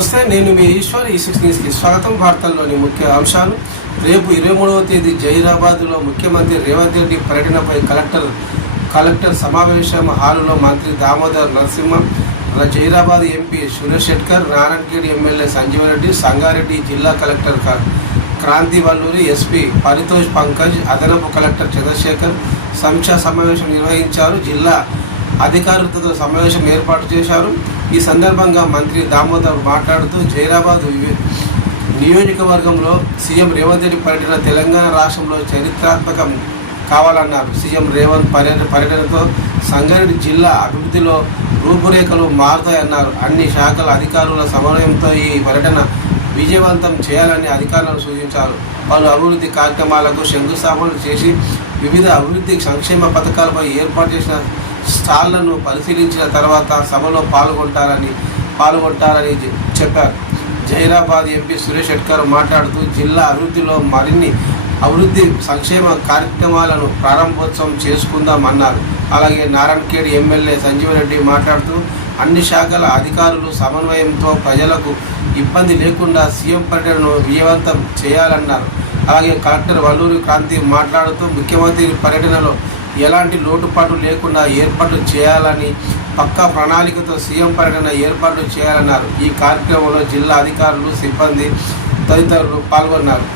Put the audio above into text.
నమస్తే, నేను మీ ఈశ్వర్. ఈ6 న్యూస్కి స్వాగతం. వార్తల్లోని ముఖ్య అంశాలు. రేపు 23వ తేదీ జహీరాబాద్లో ముఖ్యమంత్రి రేవంత్ రెడ్డి పర్యటనపై కలెక్టర్ సమావేశం హాలులో మంత్రి దామోదర్ నరసింహ, జహీరాబాద్ ఎంపీ సురేష్ శెట్కర్, నారాయణఖేడ్ ఎమ్మెల్యే సంజీవరెడ్డి, సంగారెడ్డి జిల్లా కలెక్టర్ క్రాంతి వల్లూరి, ఎస్పీ పరితోష్ పంకజ్, అదనపు కలెక్టర్ చంద్రశేఖర్ సమీక్షా సమావేశం నిర్వహించారు. జిల్లా అధికారులతో సమావేశం ఏర్పాటు చేశారు. ఈ సందర్భంగా మంత్రి దామోదర్ మాట్లాడుతూ జహీరాబాద్ నియోజకవర్గంలో సీఎం రేవంత్ రెడ్డి పర్యటన తెలంగాణ రాష్ట్రంలో చరిత్రాత్మకం కావాలన్నారు. సీఎం రేవంత్ పర్యటనతో సంగారెడ్డి జిల్లా అభివృద్ధిలో రూపురేఖలు మారుతాయన్నారు. అన్ని శాఖల అధికారుల సమన్వయంతో ఈ పర్యటన విజయవంతం చేయాలని అధికారులను సూచించారు. పలు అభివృద్ధి కార్యక్రమాలకు శంకుస్థాపనలు చేసి వివిధ అభివృద్ధి సంక్షేమ పథకాలపై ఏర్పాటు చేసిన స్టాళ్లను పరిశీలించిన తర్వాత సభలో పాల్గొంటారని చెప్పారు. జహీరాబాద్ ఎంపీ సురేష్ శెట్కర్ మాట్లాడుతూ జిల్లా అభివృద్ధిలో మరిన్ని అభివృద్ధి సంక్షేమ కార్యక్రమాలను ప్రారంభోత్సవం చేసుకుందామన్నారు. అలాగే నారాయణఖేడ్ ఎమ్మెల్యే సంజీవరెడ్డి మాట్లాడుతూ అన్ని శాఖల అధికారులు సమన్వయంతో ప్రజలకు ఇబ్బంది లేకుండా సీఎం పర్యటనను విజయవంతం చేయాలన్నారు. అలాగే కలెక్టర్ వల్లూరి క్రాంతి మాట్లాడుతూ ముఖ్యమంత్రి పర్యటనలో ఎలాంటి లోటుపాటు లేకుండా ఏర్పాట్లు చేయాలని పక్కా ప్రణాళికతో సీఎం పర్యటన ఏర్పాట్లు చేయాలన్నారు. ఈ కార్యక్రమంలో జిల్లా అధికారులు, సిబ్బంది తదితరులు పాల్గొన్నారు.